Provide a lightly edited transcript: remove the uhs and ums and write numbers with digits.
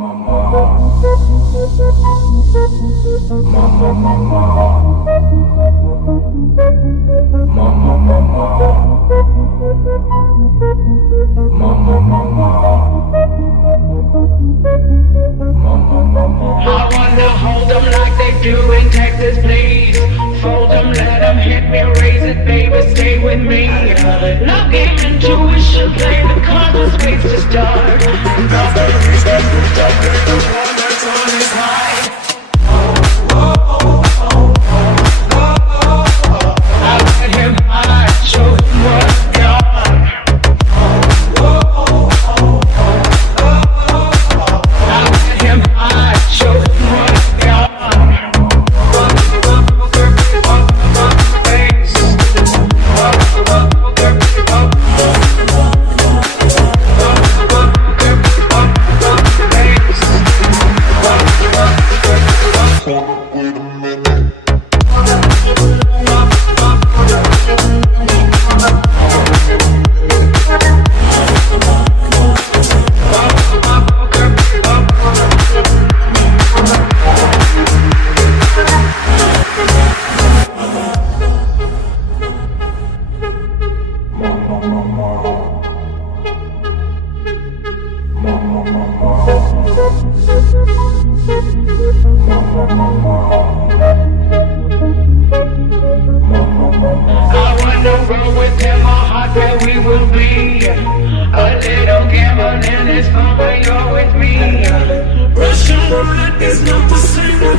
Hold them like they do in Texas, please. Fold them, let them hit me, raise it, baby, stay with me. Love game, intuition, play the cards with space to start. Got the reason to stop it, the one that's on his high. I let him hide, show him what's gone. I let him hide, show him what's gone. Wait a minute. I wanna roll with him, my heart where we will be. A little gambling is fun when you're with me. Russian roulette is not the same.